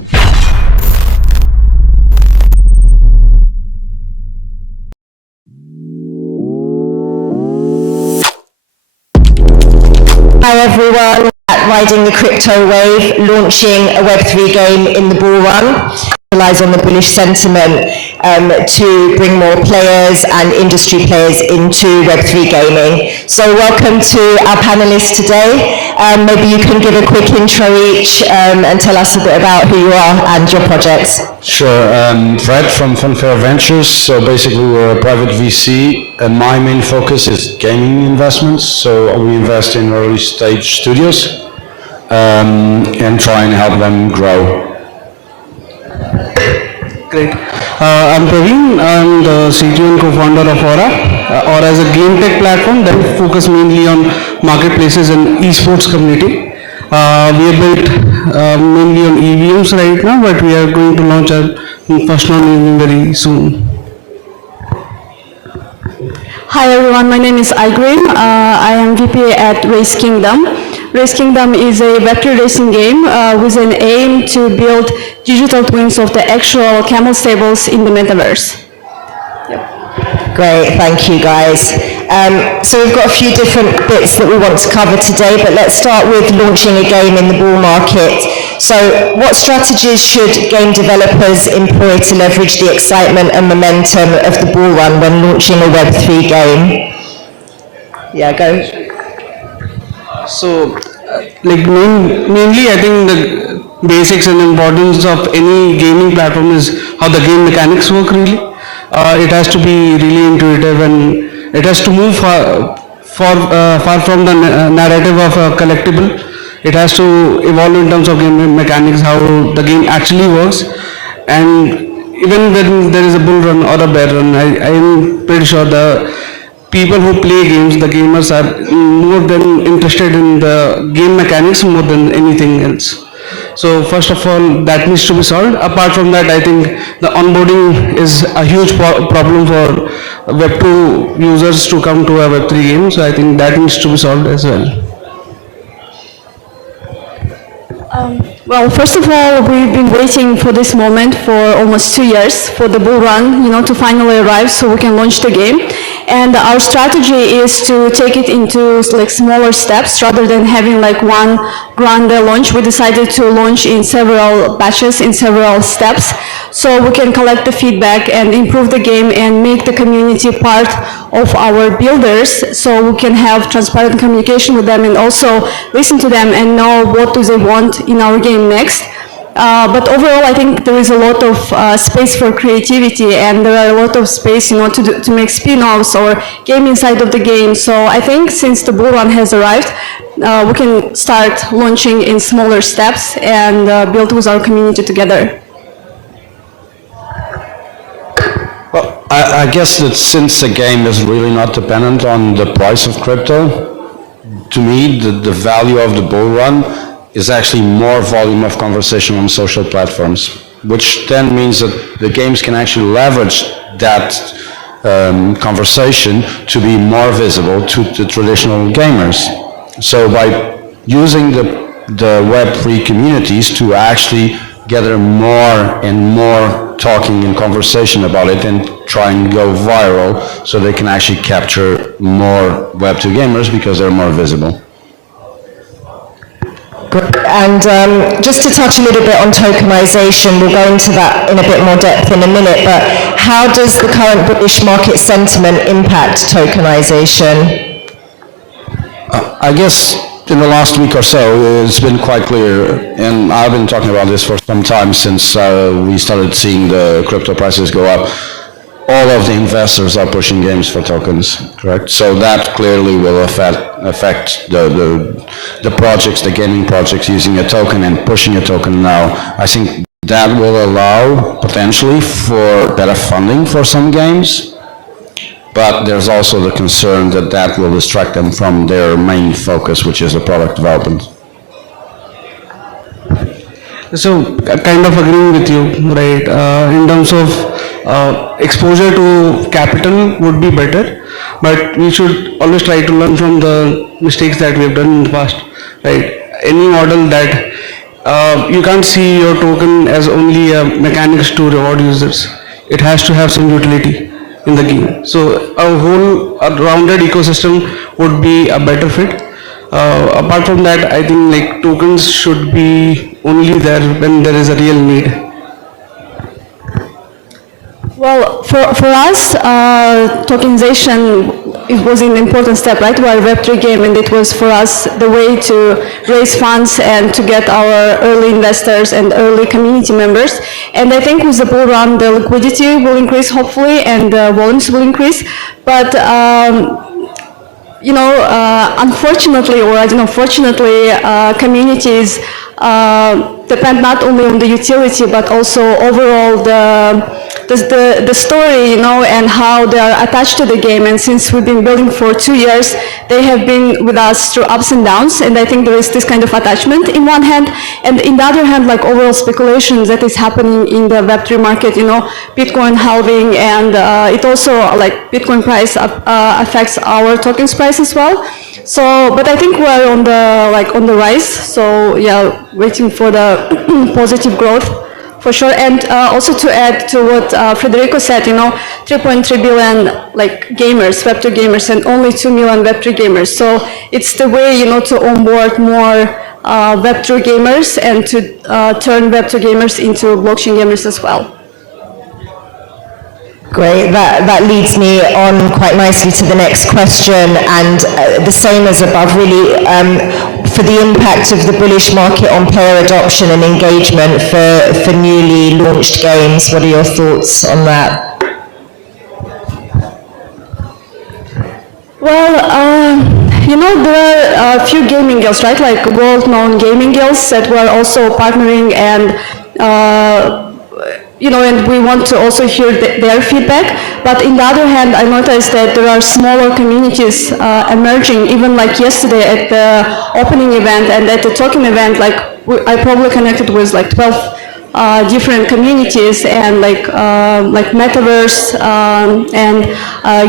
Hi everyone, riding the crypto wave, launching a Web3 game in the bull run, relies on the bullish sentiment to bring more players and industry players into Web3 gaming. So welcome to our panelists today. Maybe you can give a quick intro each and tell us a bit about who you are and your projects. Sure, Fred from Funfair Ventures. So basically we're a private VC and my main focus is gaming investments. So we invest in early stage studios and try and help them grow. Great. I'm Praveen. I'm the CTO and co-founder of Aura. Aura is a game tech platform that focuses mainly on marketplaces and esports community. We are built mainly on EVMs right now, but we are going to launch our first non-EVM very soon. Hi everyone, my name is Igrim. I am VP at Race Kingdom. Race Kingdom is a Web3 racing game with an aim to build digital twins of the actual camel stables in the metaverse. Great, thank you guys. So we've got a few different bits that we want to cover today, but let's start with launching a game in the bull market. So what strategies should game developers employ to leverage the excitement and momentum of the bull run when launching a Web3 game? Yeah, go. So, mainly I think the basics and importance of any gaming platform is how the game mechanics work really. It has to be really intuitive and it has to move far from the narrative of a collectible. It has to evolve in terms of game mechanics, how the game actually works. And even when there is a bull run or a bear run, I am pretty sure the people who play games, the gamers, are more than interested in the game mechanics more than anything else. So first of all, that needs to be solved. Apart from that, I think the onboarding is a huge problem for Web2 users to come to a Web3 game. So I think that needs to be solved as well. Well, first of all, we've been waiting for this moment for almost 2 years for the bull run, to finally arrive so we can launch the game. And our strategy is to take it into smaller steps rather than having one grand launch. We decided to launch in several batches, in several steps, so we can collect the feedback and improve the game and make the community part of our builders, so we can have transparent communication with them and also listen to them and know what do they want in our game next. But overall, I think there is a lot of space for creativity, and there are a lot of space, to make spin-offs or game inside of the game. So I think since the bull run has arrived, we can start launching in smaller steps and build with our community together. Well, I guess that since the game is really not dependent on the price of crypto, to me, the value of the bull run is actually more volume of conversation on social platforms, which then means that the games can actually leverage that conversation to be more visible to the traditional gamers. So by using the Web3 communities to actually gather more and more talking and conversation about it and try and go viral so they can actually capture more Web2 gamers because they're more visible. And just to touch a little bit on tokenization, we'll go into that in a bit more depth in a minute, but how does the current bullish market sentiment impact tokenization? I guess in the last week or so, it's been quite clear, and I've been talking about this for some time since we started seeing the crypto prices go up. All of the investors are pushing games for tokens, correct? So that clearly will affect the projects, the gaming projects using a token and pushing a token now. I think that will allow potentially for better funding for some games, but there's also the concern that that will distract them from their main focus, which is the product development. So, kind of agreeing with you, right? In terms of exposure to capital would be better, but we should always try to learn from the mistakes that we have done in the past, right? Any model that You can't see your token as only a mechanics to reward users. It has to have some utility in the game. So a rounded ecosystem would be a better fit. Apart from that, I think like tokens should be only there when there is a real need. Well, for us, tokenization, it was an important step, right? We are a Web3 game, and it was for us the way to raise funds and to get our early investors and early community members. And I think with the bull run, the liquidity will increase, hopefully, and the volumes will increase. But unfortunately, or I don't know, fortunately, communities depend not only on the utility, but also overall the story, and how they are attached to the game. And since we've been building for 2 years, they have been with us through ups and downs. And I think there is this kind of attachment in one hand, and in the other hand, like overall speculation that is happening in the Web3 market. Bitcoin halving, and it also like Bitcoin price affects our tokens price as well. So, but I think we're on the rise. So yeah, waiting for the positive growth for sure. And also to add to what Federico said, 3.3 billion like gamers, Web2 gamers, and only 2 million Web3 gamers. So it's the way, to onboard more Web3 gamers and to turn Web2 gamers into blockchain gamers as well. Great, that leads me on quite nicely to the next question, and the same as above really, for the impact of the bullish market on player adoption and engagement for newly launched games. What are your thoughts on that? Well, there are a few gaming guilds, right? Like world-known gaming guilds that we're also partnering, and and we want to also hear their feedback. But in the other hand, I noticed that there are smaller communities emerging, even like yesterday at the opening event and at the token event, like I probably connected with like 12 different communities, and like metaverse and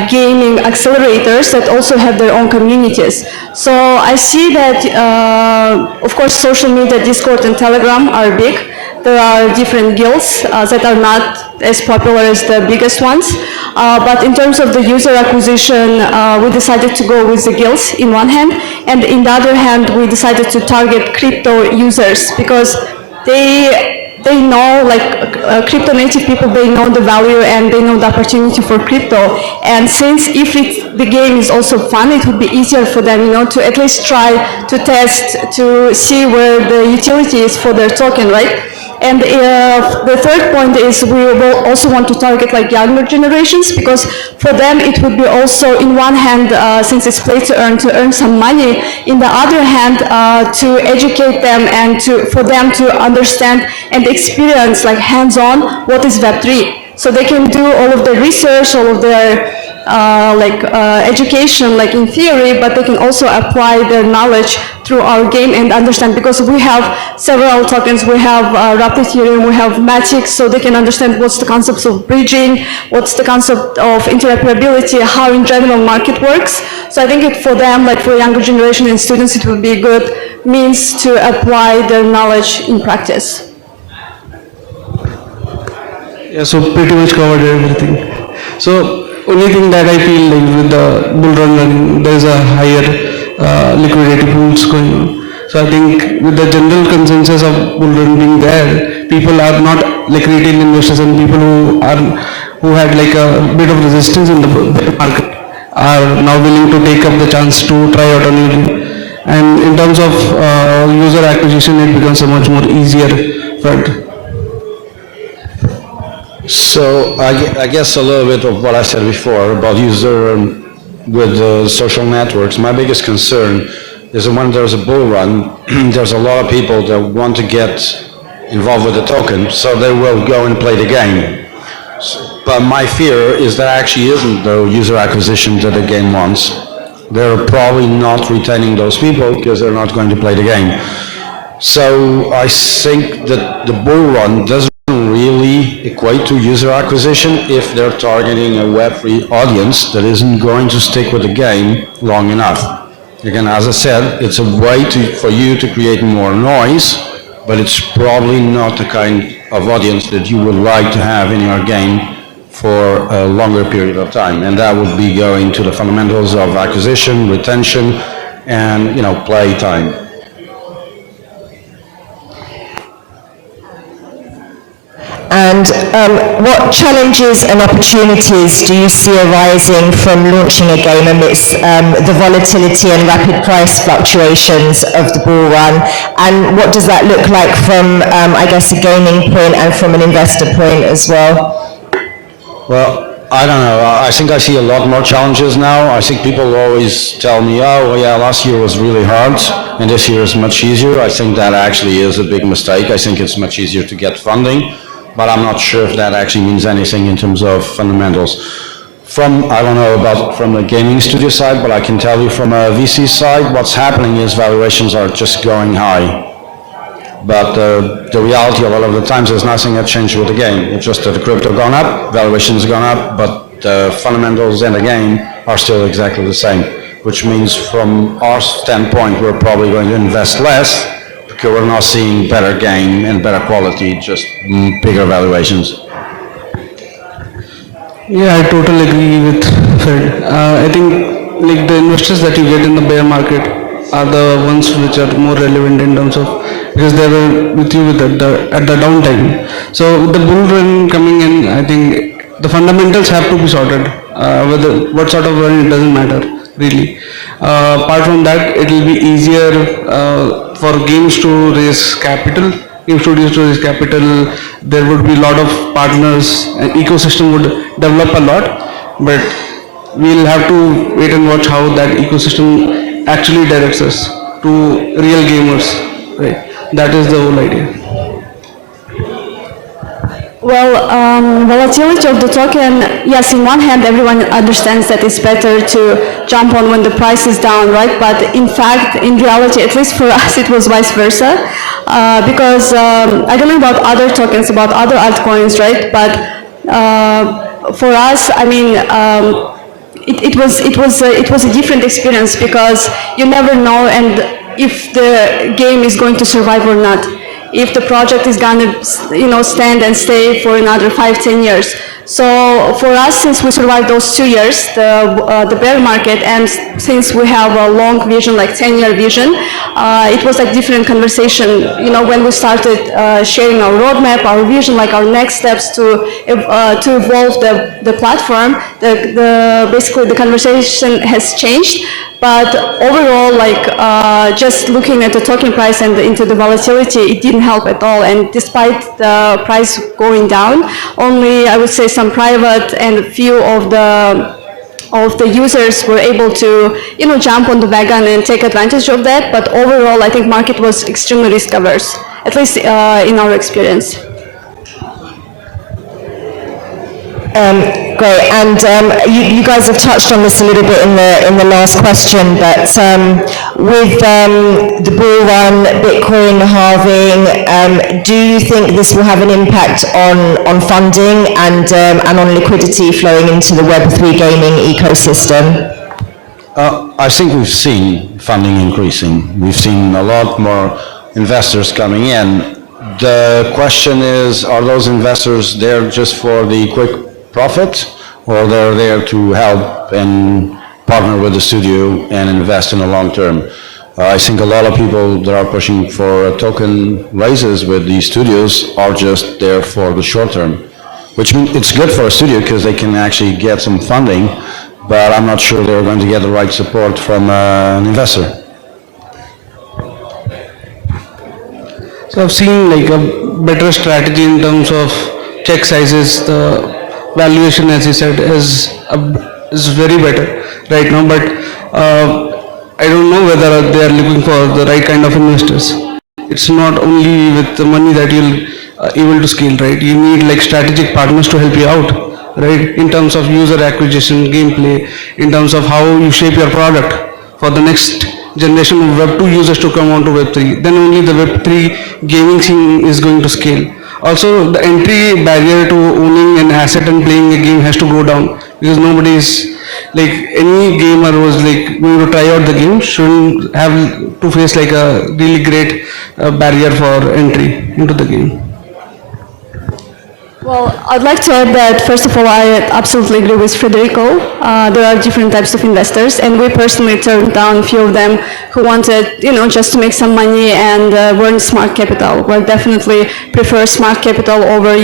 gaming accelerators that also have their own communities. So I see that, of course, social media, Discord and Telegram are big. There are different guilds that are not as popular as the biggest ones. But in terms of the user acquisition, we decided to go with the guilds in one hand, and in the other hand, we decided to target crypto users because they know, like crypto native people, they know the value and they know the opportunity for crypto. And since if the game is also fun, it would be easier for them, to at least try to test, to see where the utility is for their token, right? And the third point is we will also want to target like younger generations, because for them it would be also, in one hand, since it's play to earn some money, in the other hand, to educate them and for them to understand and experience like hands-on what is Web3. So they can do all of the research, all of their education, like in theory, but they can also apply their knowledge through our game and understand, because we have several tokens, we have Rapid Ethereum, we have Matic, so they can understand what's the concepts of bridging, what's the concept of interoperability, how in general market works. So I think for them, like for younger generation and students, it would be a good means to apply their knowledge in practice. Yeah, so pretty much covered everything. So only thing that I feel like with the bull run running, there's a higher liquidity pools going on. So I think with the general consensus of bull run being there, people are not like retail investors, and people who had like a bit of resistance in the market are now willing to take up the chance to try out a new game. And in terms of user acquisition, it becomes a much more easier front. So I guess a little bit of what I said before about user with social networks. My biggest concern is that when there's a bull run, there's a lot of people that want to get involved with the token, so they will go and play the game. But my fear is that actually isn't the user acquisition that the game wants. They're probably not retaining those people because they're not going to play the game. So I think that the bull run doesn't really equate to user acquisition if they're targeting a Web3 audience that isn't going to stick with the game long enough. Again, as I said, it's a way for you to create more noise, but it's probably not the kind of audience that you would like to have in your game for a longer period of time. And that would be going to the fundamentals of acquisition, retention, and, play time. And what challenges and opportunities do you see arising from launching a game amidst the volatility and rapid price fluctuations of the bull run? And what does that look like from, a gaming point and from an investor point as well? Well, I don't know. I think I see a lot more challenges now. I think people always tell me, oh, well, yeah, last year was really hard and this year is much easier. I think that actually is a big mistake. I think it's much easier to get funding, but I'm not sure if that actually means anything in terms of fundamentals. I don't know about from the gaming studio side, but I can tell you from a VC side, what's happening is valuations are just going high. But the reality a lot of the times is nothing has changed with the game. It's just that the crypto gone up, valuations gone up, but the fundamentals in the game are still exactly the same, which means from our standpoint, we're probably going to invest less because we're not seeing better game and better quality, just bigger valuations. Yeah, I totally agree with Fred. I think like the investors that you get in the bear market are the ones which are more relevant in terms of, because they were with you at the downtime. So with the bull run coming in, I think the fundamentals have to be sorted. Whether what sort of run, it doesn't matter really. Apart from that, it will be easier for games to raise capital. Game studios to raise capital. There would be a lot of partners. An ecosystem would develop a lot, but we'll have to wait and watch how that ecosystem actually directs us to real gamers, right? That is the whole idea. Well, volatility of the token, yes, in one hand, everyone understands that it's better to jump on when the price is down, right? But in fact, in reality, at least for us, it was vice versa. Because I don't know about other tokens, about other altcoins, right? But for us, I mean, it was a different experience because you never know and if the game is going to survive or not, if the project is going to stand and stay for another 5-10 years. So for us, since we survived those 2 years, the bear market, and since we have a long vision, like 10-year vision, it was like different conversation. When we started sharing our roadmap, our vision, like our next steps to evolve the platform, basically the conversation has changed. But overall, like just looking at the token price and into the volatility, it didn't help at all. And despite the price going down, only I would say some private and few of the users were able to jump on the wagon and take advantage of that. But overall, I think market was extremely risk averse, at least in our experience. Great, and you guys have touched on this a little bit in the last question, but with the bull run, Bitcoin halving, do you think this will have an impact on funding and on liquidity flowing into the Web3 gaming ecosystem? I think we've seen funding increasing. We've seen a lot more investors coming in. The question is, are those investors there just for the quick profit, or they're there to help and partner with the studio and invest in the long term? I think a lot of people that are pushing for token raises with these studios are just there for the short term, which means it's good for a studio because they can actually get some funding, but I'm not sure they're going to get the right support from an investor. So I've seen like a better strategy in terms of check sizes. The valuation, as you said, is very better right now, but I don't know whether they are looking for the right kind of investors. It's not only with the money that you'll able to scale, right? You need like strategic partners to help you out, right? In terms of user acquisition, gameplay, in terms of how you shape your product for the next generation of Web2 users to come on to Web3. Then only the Web3 gaming scene is going to scale. Also, the entry barrier to owning an asset and playing a game has to go down because nobody is like any gamer who's like going to try out the game shouldn't have to face like a really great barrier for entry into the game. Well, I'd like to add that, first of all, I absolutely agree with Federico. There are different types of investors, and we personally turned down a few of them who wanted, just to make some money and weren't smart capital. We definitely prefer smart capital over,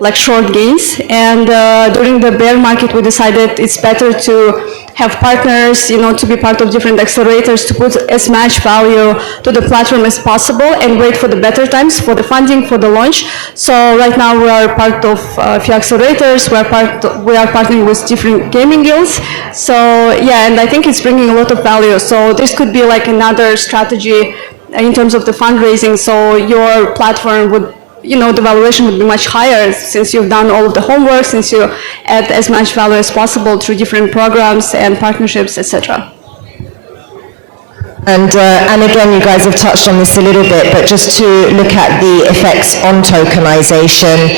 like short gains. And during the bear market, we decided it's better to have partners, to be part of different accelerators, to put as much value to the platform as possible and wait for the better times, for the funding, for the launch. So right now we are part of a few accelerators, we are partnering with different gaming guilds. So yeah, and I think it's bringing a lot of value. So this could be like another strategy in terms of the fundraising. So your platform would, the valuation would be much higher since you've done all of the homework, since you add as much value as possible through different programs and partnerships, etc. And again, you guys have touched on this a little bit, but just to look at the effects on tokenization,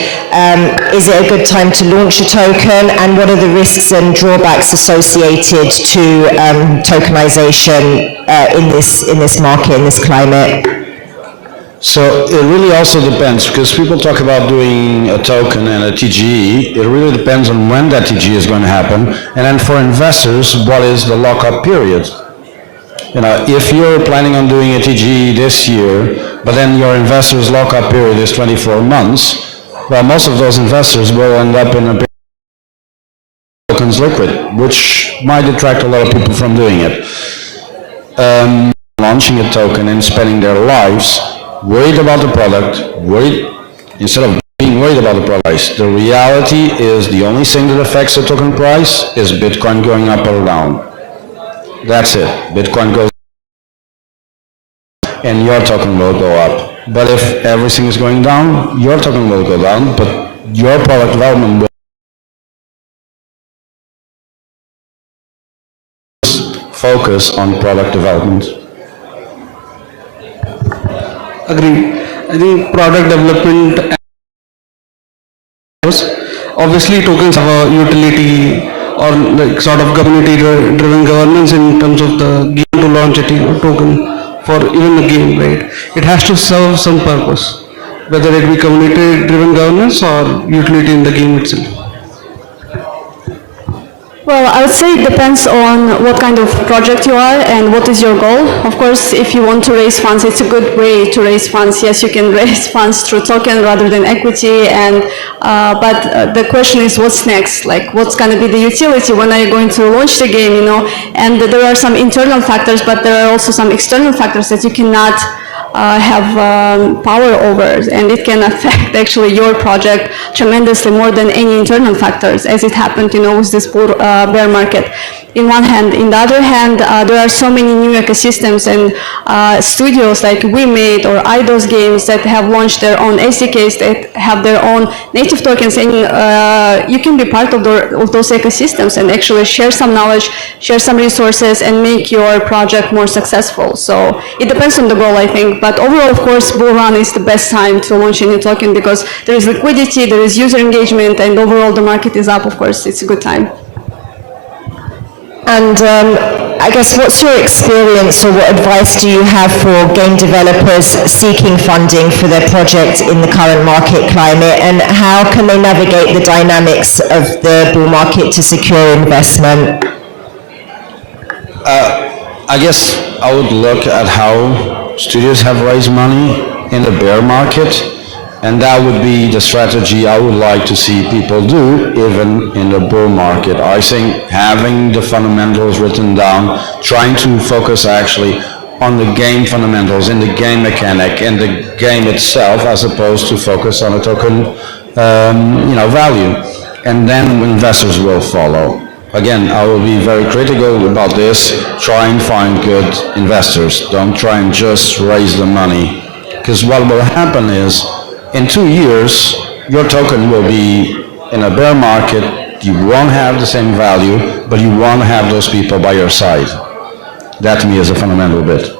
is it a good time to launch a token, and what are the risks and drawbacks associated to tokenization in this market, in this climate? So it really also depends, because people talk about doing a token and a TGE. It really depends on when that TGE is going to happen, and then for investors, what is the lockup period? If you're planning on doing a TGE this year, but then your investors' lockup period is 24 months, well, most of those investors will end up in a tokens liquid, which might detract a lot of people from doing it. Launching a token and spending their lives worried about the product, instead of being worried about the price. The reality is the only thing that affects the token price is Bitcoin going up or down. That's it. Bitcoin goes and your token will go up. But if everything is going down, your token will go down, but your product development will focus on product development. Agreed. I think product development, obviously tokens have a utility or like sort of community-driven governance in terms of the game to launch a token for even the game, right? It has to serve some purpose, whether it be community-driven governance or utility in the game itself. Well, I would say it depends on what kind of project you are and what is your goal. Of course, if you want to raise funds, it's a good way to raise funds. Yes, you can raise funds through token rather than equity, but the question is what's next? Like, what's going to be the utility? When are you going to launch the game, And there are some internal factors, but there are also some external factors that you cannot have power over, and it can affect actually your project tremendously more than any internal factors, as it happened, with this bear market. In one hand. In the other hand, there are so many new ecosystems and studios like WeMade or iDOS games that have launched their own SDKs, that have their own native tokens, and you can be part of those ecosystems and actually share some knowledge, share some resources, and make your project more successful. So it depends on the goal, I think. But overall, of course, bull run is the best time to launch a new token because there is liquidity, there is user engagement, and overall the market is up. Of course, it's a good time. And I guess what's your experience, or what advice do you have for game developers seeking funding for their project in the current market climate, and how can they navigate the dynamics of the bull market to secure investment? I guess I would look at how studios have raised money in the bear market, and that would be the strategy I would like to see people do even in the bull market. I think having the fundamentals written down, trying to focus actually on the game fundamentals, in the game mechanic, and the game itself, as opposed to focus on a token value. And then investors will follow. Again, I will be very critical about this. Try and find good investors. Don't try and just raise the money. Because what will happen is, in 2 years, your token will be in a bear market. You won't have the same value, but you won't have those people by your side. That to me is a fundamental bit.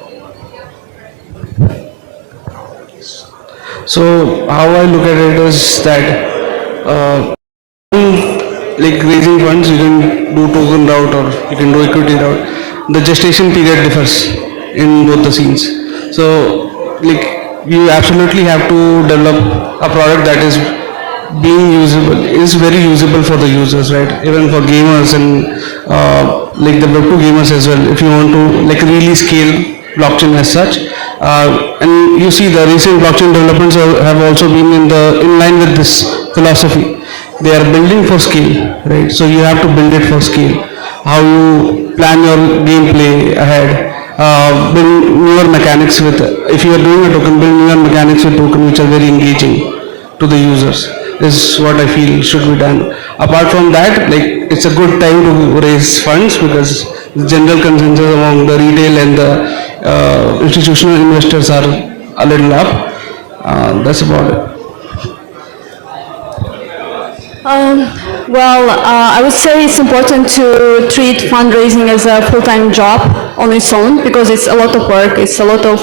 So how I look at it is that like raising funds, you can do token route or you can do equity route. The gestation period differs in both the scenes. So like you absolutely have to develop a product that is being usable, is very usable for the users, right? Even for gamers and like the Web2 gamers as well. If you want to like really scale blockchain as such, and you see the recent blockchain developments have also been in line with this philosophy. They are building for scale, right? So you have to build it for scale. How you plan your gameplay ahead, build newer mechanics with, if you are doing a token, build newer mechanics with token which are very engaging to the users is what I feel should be done. Apart from that, like it's a good time to raise funds because the general consensus among the retail and the institutional investors are a little up. That's about it. I would say it's important to treat fundraising as a full-time job on its own because it's a lot of work, it's a lot of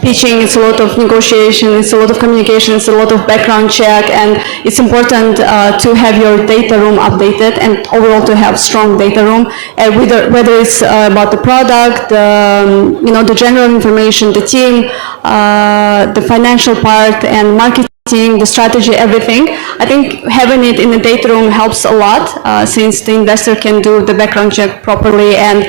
pitching, it's a lot of negotiation, it's a lot of communication, it's a lot of background check, and it's important to have your data room updated and overall to have strong data room, whether it's about the product, the general information, the team, the financial part, and marketing, the strategy, everything. I think having it in the data room helps a lot since the investor can do the background check properly. And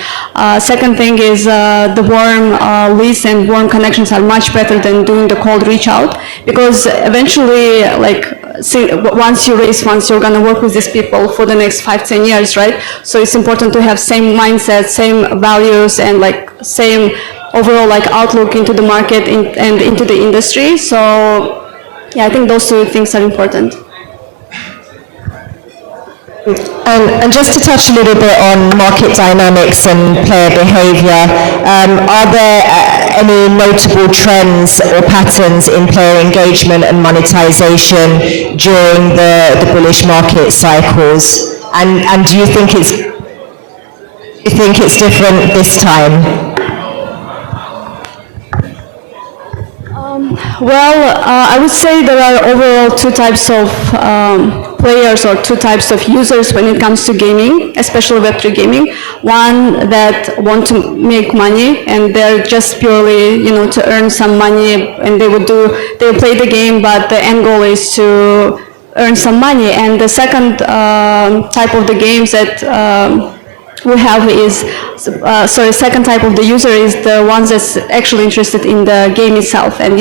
second thing is the warm leads and warm connections are much better than doing the cold reach out because eventually, like, once you raise funds, you're going to work with these people for the next 5-10 years, right? So it's important to have same mindset, same values, and like same overall like outlook into the market and into the industry. So yeah, I think those two things are important. And just to touch a little bit on market dynamics and player behavior, are there any notable trends or patterns in player engagement and monetization during the bullish market cycles? And do you think it's different this time? I would say there are overall two types of players or two types of users when it comes to gaming, especially Web3 gaming. One that want to make money and they're just purely, to earn some money, and they would play the game, but the end goal is to earn some money. And the second type of the games that we have is, second type of the user is the ones that's actually interested in the game itself and,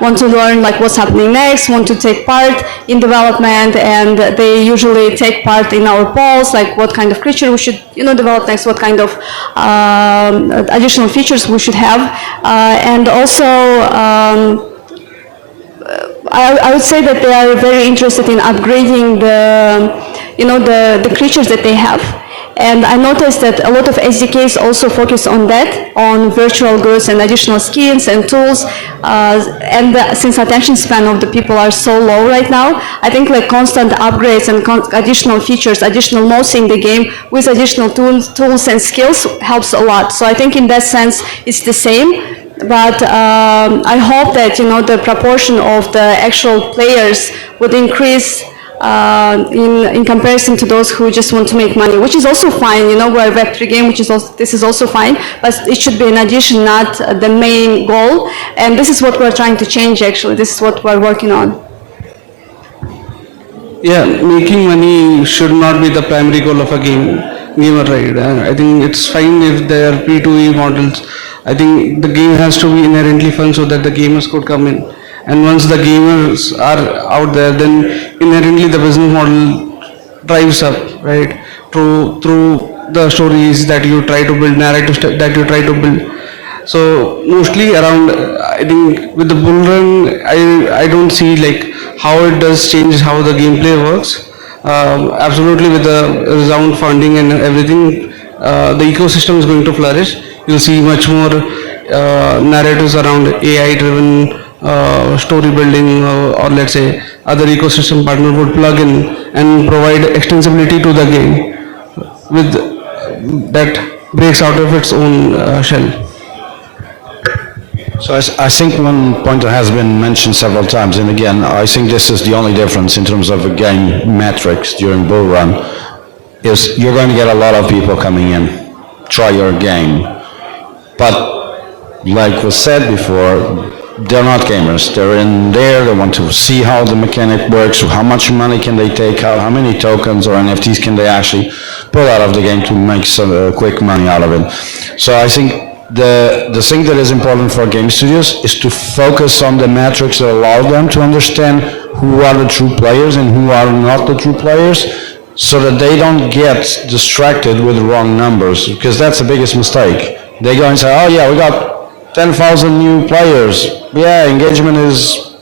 want to learn like what's happening next, want to take part in development, and they usually take part in our polls, like what kind of creature we should, develop next, what kind of additional features we should have. And also, I would say that they are very interested in upgrading the creatures that they have. And I noticed that a lot of SDKs also focus on that, on virtual goods and additional skins and tools. Since attention span of the people are so low right now, I think like constant upgrades and additional features, additional modes in the game with additional tools and skills helps a lot. So I think in that sense, it's the same. But I hope that, the proportion of the actual players would increase in comparison to those who just want to make money, which is also fine. We're a Web3 game, this is also fine, but it should be an addition, not the main goal. And this is what we're trying to change, actually. This is what we're working on. Yeah, making money should not be the primary goal of a gamer, right? I think it's fine if there are P2E models. I think the game has to be inherently fun so that the gamers could come in. And once the gamers are out there, then inherently the business model drives up, right? Through the stories that you try to build, narratives that you try to build. So mostly around, I think with the bull run, I don't see like how it does change how the gameplay works. Absolutely, with the resound funding and everything, the ecosystem is going to flourish. You'll see much more narratives around AI-driven story building, or let's say other ecosystem partner would plug in and provide extensibility to the game with that breaks out of its own shell. So I think one point that has been mentioned several times, and again, I think this is the only difference in terms of game metrics during bull run, is you're going to get a lot of people coming in, try your game. But like was said before, they're not gamers. They're in there, they want to see how the mechanic works, how much money can they take out, how many tokens or NFTs can they actually pull out of the game to make some quick money out of it. So I think the thing that is important for game studios is to focus on the metrics that allow them to understand who are the true players and who are not the true players, so that they don't get distracted with the wrong numbers, because that's the biggest mistake. They go and say, oh yeah, we got 10,000 new players. Yeah, engagement is,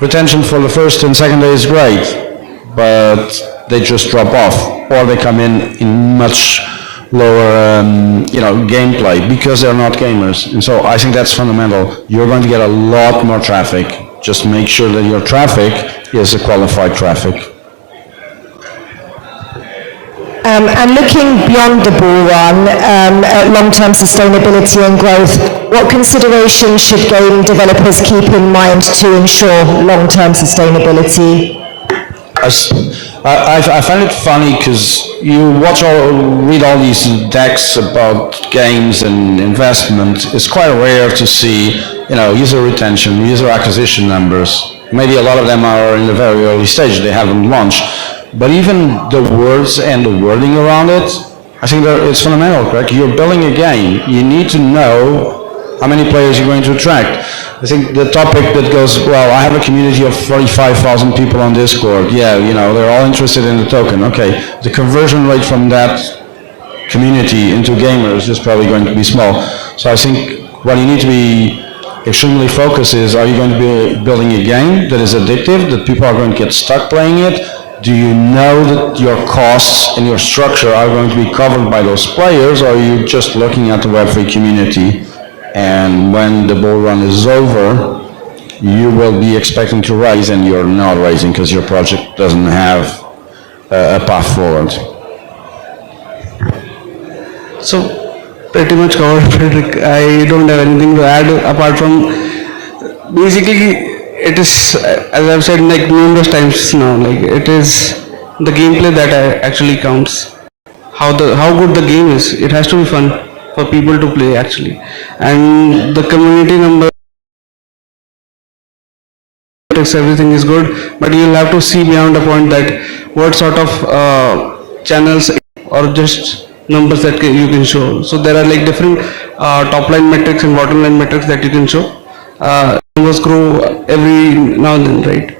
retention for the first and second day is great, but they just drop off, or they come in much lower, gameplay because they're not gamers. And so I think that's fundamental. You're going to get a lot more traffic. Just make sure that your traffic is a qualified traffic. And looking beyond the bull run at long-term sustainability and growth, what considerations should game developers keep in mind to ensure long-term sustainability? I find it funny because you read all these decks about games and investment. It's quite rare to see, user retention, user acquisition numbers. Maybe a lot of them are in the very early stage, they haven't launched. But even the words and the wording around it, I think that it's fundamental, correct? You're building a game. You need to know how many players you're going to attract. I think the topic that goes, well, I have a community of 45,000 people on Discord. Yeah, they're all interested in the token. Okay, the conversion rate from that community into gamers is probably going to be small. So I think what you need to be extremely focused is, are you going to be building a game that is addictive, that people are going to get stuck playing it? Do you know that your costs and your structure are going to be covered by those players, or are you just looking at the Web3 community, and when the bull run is over, you will be expecting to raise and you're not raising because your project doesn't have a path forward? So, pretty much covered, Frederick. I don't have anything to add apart from, basically, it is, as I've said numerous times now, it is the gameplay that actually counts. How good the game is. It has to be fun for people to play actually. And the community number, everything is good, but you'll have to see beyond a point that what sort of channels or just numbers that you can show. So there are different top line metrics and bottom line metrics that you can show. Numbers grow every now and then, right?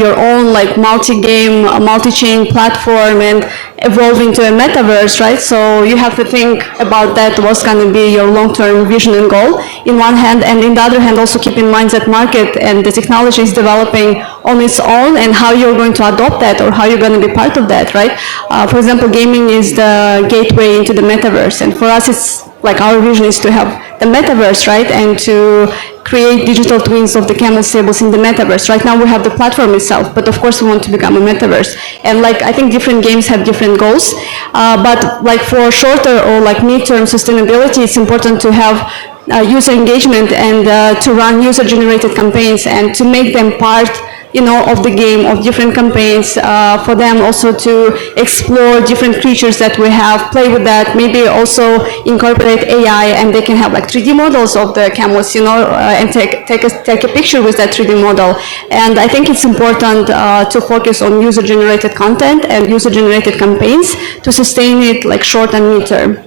Your own multi-game, multi-chain platform and evolve into a metaverse, right? So you have to think about that, what's going to be your long-term vision and goal in one hand, and in the other hand also keep in mind that market and the technology is developing on its own, and how you're going to adopt that or how you're going to be part of that, right? For example, gaming is the gateway into the metaverse, and for us it's our vision is to have the metaverse, right? And to create digital twins of the camel stables in the metaverse. Right now we have the platform itself, but of course we want to become a metaverse. And I think different games have different goals, but for shorter or mid-term sustainability, it's important to have user engagement and to run user-generated campaigns and to make them part of the game, of different campaigns, for them also to explore different creatures that we have, play with that, maybe also incorporate AI, and they can have 3D models of the camels, and take a picture with that 3D model. And I think it's important to focus on user-generated content and user-generated campaigns to sustain it short and mid-term.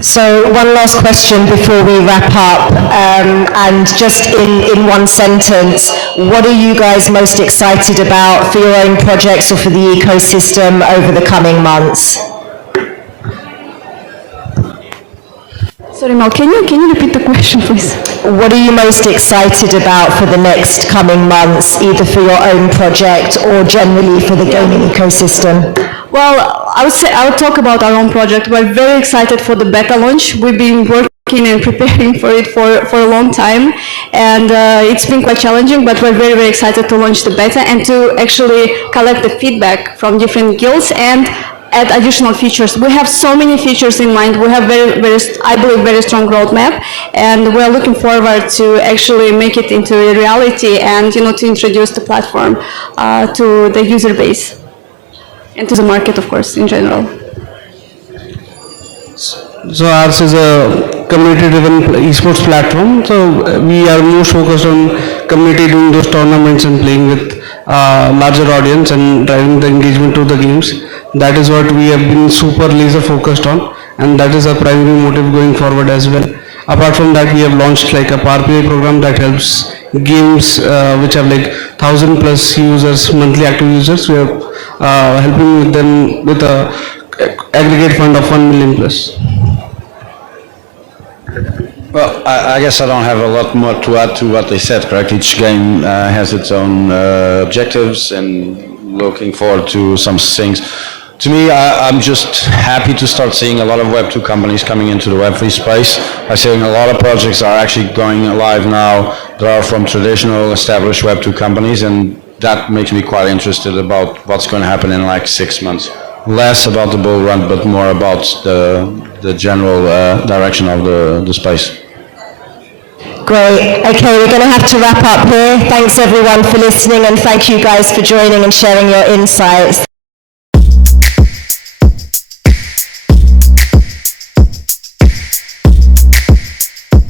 So one last question before we wrap up, and just in one sentence, what are you guys most excited about for your own projects or for the ecosystem over the coming months? Sorry, Mel, can you repeat the question, please? What are you most excited about for the next coming months, either for your own project or generally for the gaming ecosystem? Well, I would talk about our own project. We're very excited for the beta launch. We've been working and preparing for it for a long time, and it's been quite challenging, but we're very, very excited to launch the beta and to actually collect the feedback from different guilds and add additional features. We have so many features in mind. We have I believe, very strong roadmap, and we're looking forward to actually make it into a reality and, to introduce the platform to the user base and to the market, of course, in general. So ours is a community-driven esports platform. So we are most focused on community doing those tournaments and playing with larger audience and driving the engagement to the games. That is what we have been super laser focused on, and that is our primary motive going forward as well. Apart from that, we have launched like a Power Play program that helps games which have like 1,000 plus users, monthly active users. We are helping with them with a aggregate fund of 1 million plus. Well, I guess I don't have a lot more to add to what they said, correct? Each game has its own objectives, and looking forward to some things. To me, I'm just happy to start seeing a lot of Web2 companies coming into the Web3 space. I'm seeing a lot of projects are actually going live now that are from traditional established Web2 companies, and that makes me quite interested about what's going to happen in like 6 months. Less about the bull run, but more about the general direction of the space. Great. Okay, we're going to have to wrap up here. Thanks everyone for listening, and thank you guys for joining and sharing your insights.